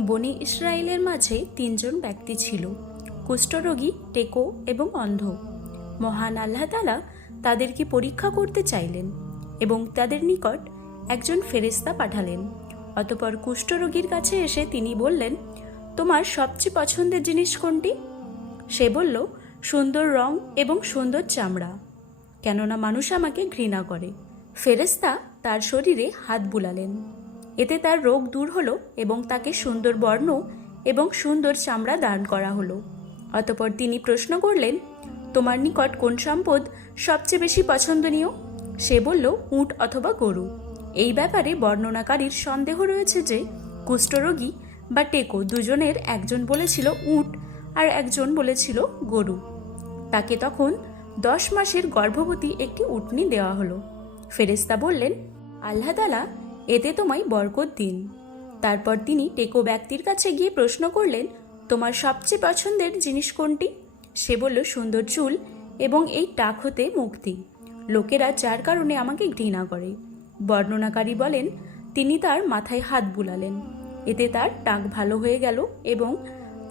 বনি ইসরায়েলের মাঝে তিনজন ব্যক্তি ছিল, কুষ্ঠরোগী, টেকো এবং অন্ধ। মহান আল্লাহ তালা তাদেরকে পরীক্ষা করতে চাইলেন এবং তাদের নিকট একজন ফেরেস্তা পাঠালেন। অতপর কুষ্ঠরোগীর কাছে এসে তিনি বললেন, তোমার সবচেয়ে পছন্দের জিনিস কোনটি? সে বলল, সুন্দর রং এবং সুন্দর চামড়া। কেননা মানুষ আমাকে ঘৃণা করে। ফেরেস্তা তার শরীরে হাত বুলালেন। এতে তার রোগ দূর হলো এবং তাকে সুন্দর বর্ণ এবং সুন্দর চামড়া দান করা হলো। অতপর তিনি প্রশ্ন করলেন, তোমার নিকট কোন সম্পদ সবচেয়ে বেশি পছন্দনীয়? সে বলল, উট অথবা গরু। এই ব্যাপারে বর্ণনাকারীর সন্দেহ রয়েছে যে, কুষ্ঠরোগী বা টেকো দুজনের একজন বলেছিল উট আর একজন বলেছিল গরু। তাকে তখন দশ মাসের গর্ভবতী একটি উটনি দেওয়া হলো। ফেরেস্তা বললেন, আল্লাহ তালা এতে তোমায় বরকত দিন। তারপর তিনি টেকো ব্যক্তির কাছে গিয়ে প্রশ্ন করলেন, তোমার সবচেয়ে পছন্দের জিনিস কোনটি? সে বলল, সুন্দর চুল এবং এই টাক হতে মুক্তি। লোকেরা যার কারণে আমাকে ঘৃণা করে। বর্ণনাকারী বলেন, তিনি তার মাথায় হাত বুলালেন। এতে তার টাক ভালো হয়ে গেল এবং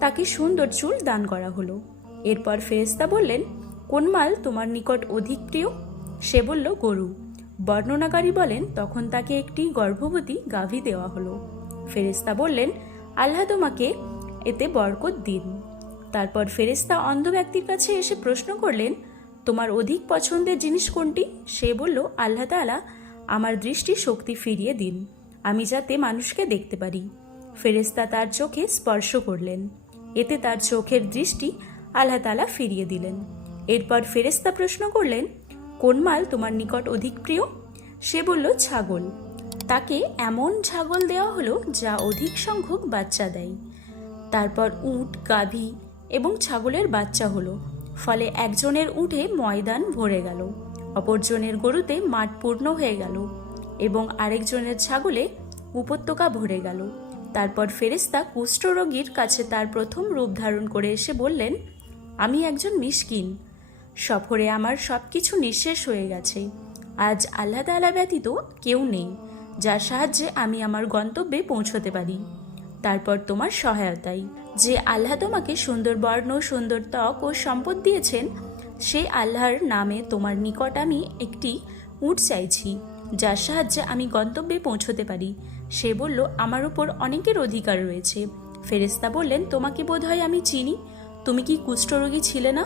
তাকে সুন্দর চুল দান করা হলো। এরপর ফেরেস্তা বললেন, কোন মাল তোমার নিকট অধিক প্রিয়? সে বলল, গরু। বর্ণনাকারী বলেন, তখন তাকে একটি গর্ভবতী গাভী দেওয়া হলো। ফেরেস্তা বললেন, আল্লাহ তোমাকে এতে বরকত দিন। তারপর ফেরেস্তা অন্ধ ব্যক্তির কাছে এসে প্রশ্ন করলেন, তোমার অধিক পছন্দের জিনিস কোনটি? সে বলল, আল্লাহ তাআলা আমার দৃষ্টি শক্তি ফিরিয়ে দিন, আমি যাতে মানুষকে দেখতে পারি। ফেরেস্তা তার চোখে স্পর্শ করলেন। এতে তার চোখের দৃষ্টি আল্লাহ তাআলা ফিরিয়ে দিলেন। এরপর ফেরেস্তা প্রশ্ন করলেন কোন মাল তোমার নিকট অধিক প্রিয়? সে বলল, ছাগল। তাকে এমন ছাগল দেওয়া হলো যা অধিক সংখ্যক বাচ্চা দেয়। তারপর উট, গাভী এবং ছাগলের বাচ্চা হলো। ফলে একজনের উঠে ময়দান ভরে গেল। অপরজনের গরুতে মাঠ পূর্ণ হয়ে গেল এবং আরেকজনের ছাগলে উপত্যকা ভরে গেল। তারপর ফেরেস্তা কুষ্ঠরোগীর কাছে তার প্রথম রূপ ধারণ করে এসে বললেন, আমি একজন মিসকিন। সফরে আমার সব কিছু নিঃশেষ হয়ে গেছে। আজ আল্লাহ তালা ব্যতীত কেউ নেই, যার সাহায্যে আমি আমার গন্তব্যে পৌঁছতে পারি। তারপর তোমার সহায়তাই যে আল্লাহ তোমাকে সুন্দর বর্ণ, সুন্দর ত্বক ও সম্পদ দিয়েছেন, সেই আল্লাহর নামে তোমার নিকট আমি একটি উট চাইছি, যার সাহায্যে আমি গন্তব্যে পৌঁছতে পারি। সে বলল, আমার উপর অনেকের অধিকার রয়েছে। ফেরেস্তা বললেন, তোমাকে বোধহয় আমি চিনি? তুমি কি কুষ্ঠরোগী ছিলে না?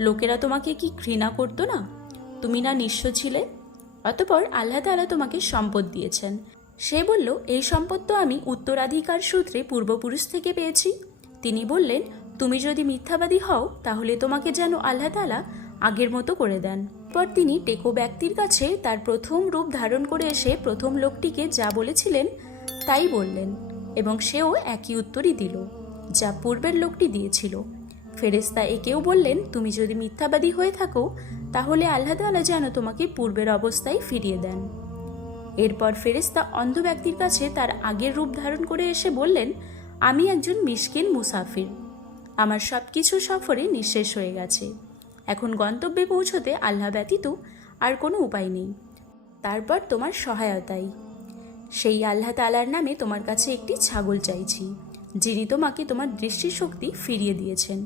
লোকেরা তোমাকে কি ঘৃণা করতো না? তুমি না নিঃস্ব ছিলে? অতপর আল্লাহ তাআলা তোমাকে সম্পদ দিয়েছেন। সে বলল, এই সম্পদ তো আমি উত্তরাধিকার সূত্রে পূর্বপুরুষ থেকে পেয়েছি। তিনি বললেন, তুমি যদি মিথ্যাবাদী হও, তাহলে তোমাকে যেন আল্লাহ তাআলা আগের মতো করে দেন। পর তিনি টেকো ব্যক্তির কাছে তার প্রথম রূপ ধারণ করে এসে প্রথম লোকটিকে যা বলেছিলেন তাই বললেন এবং সেও একই উত্তরই দিল, যা পূর্বের লোকটি দিয়েছিল। ফেরেস্তা একেও বললেন, তুমি যদি মিথ্যাবাদী হয়ে থাকো, তাহলে আল্লাহ তাআলা যেন তোমাকে পূর্বের অবস্থায় ফিরিয়ে দেন। এরপর ফেরেস্তা অন্ধ ব্যক্তির কাছে তার আগের রূপ ধারণ করে এসে বললেন, আমি একজন মিশকিন মুসাফির। আমার সব কিছু সফরে নিঃশেষ হয়ে গেছে। এখন গন্তব্যে পৌঁছতে আল্লাহ ব্যতীত আর কোনো উপায় নেই। তারপর তোমার সহায়তাই সেই আল্লাহ তালার নামে তোমার কাছে একটি ছাগল চাইছি, যিনি তোমাকে তোমার দৃষ্টিশক্তি ফিরিয়ে দিয়েছেন।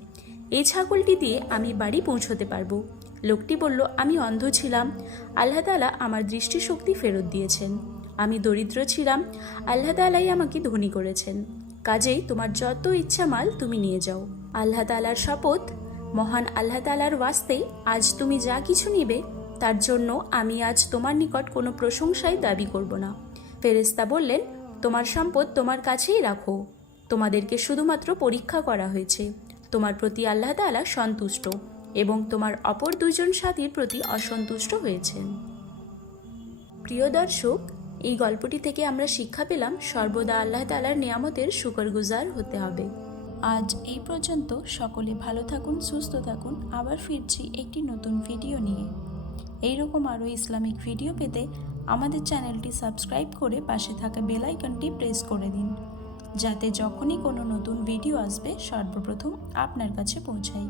এই ছাগলটি দিয়ে আমি বাড়ি পৌঁছতে পারব। লোকটি বলল, আমি অন্ধ ছিলাম। আল্লাহ তালা আমার দৃষ্টিশক্তি ফেরত দিয়েছেন। আমি দরিদ্র ছিলাম। আল্লাহ তালাই আমাকে ধনী করেছেন। কাজেই তোমার যত ইচ্ছা মাল তুমি নিয়ে যাও। আল্লাহ তালার শপথ, মহান আল্লাহ তালার ওয়াস্তেই আজ তুমি যা কিছু নিবে, তার জন্য আমি আজ তোমার নিকট কোনো প্রশংসাই দাবি করব না। ফেরেস্তা বললেন, তোমার সম্পদ তোমার কাছেই রাখো। তোমাদেরকে শুধুমাত্র পরীক্ষা করা হয়েছে। তোমার প্রতি আল্লাহ তাআলা সন্তুষ্ট এবং তোমার অপর দুজন সাথীর প্রতি অসন্তুষ্ট হয়েছেন। প্রিয় দর্শক, এই গল্পটি থেকে আমরা শিক্ষা পেলাম সর্বদা আল্লাহ তালার নিয়ামতের শুকরগুজার হতে হবে। আজ এই পর্যন্ত সকলে ভালো থাকুন, সুস্থ থাকুন। আবার ফিরছি একটি নতুন ভিডিও নিয়ে। এইরকম আরও ইসলামিক ভিডিও পেতে আমাদের চ্যানেলটি সাবস্ক্রাইব করে পাশে থাকা বেল আইকনটি প্রেস করে দিন। যাতে যখনই কোনো নতুন ভিডিও আসবে সর্বপ্রথম আপনার কাছে পৌঁছায়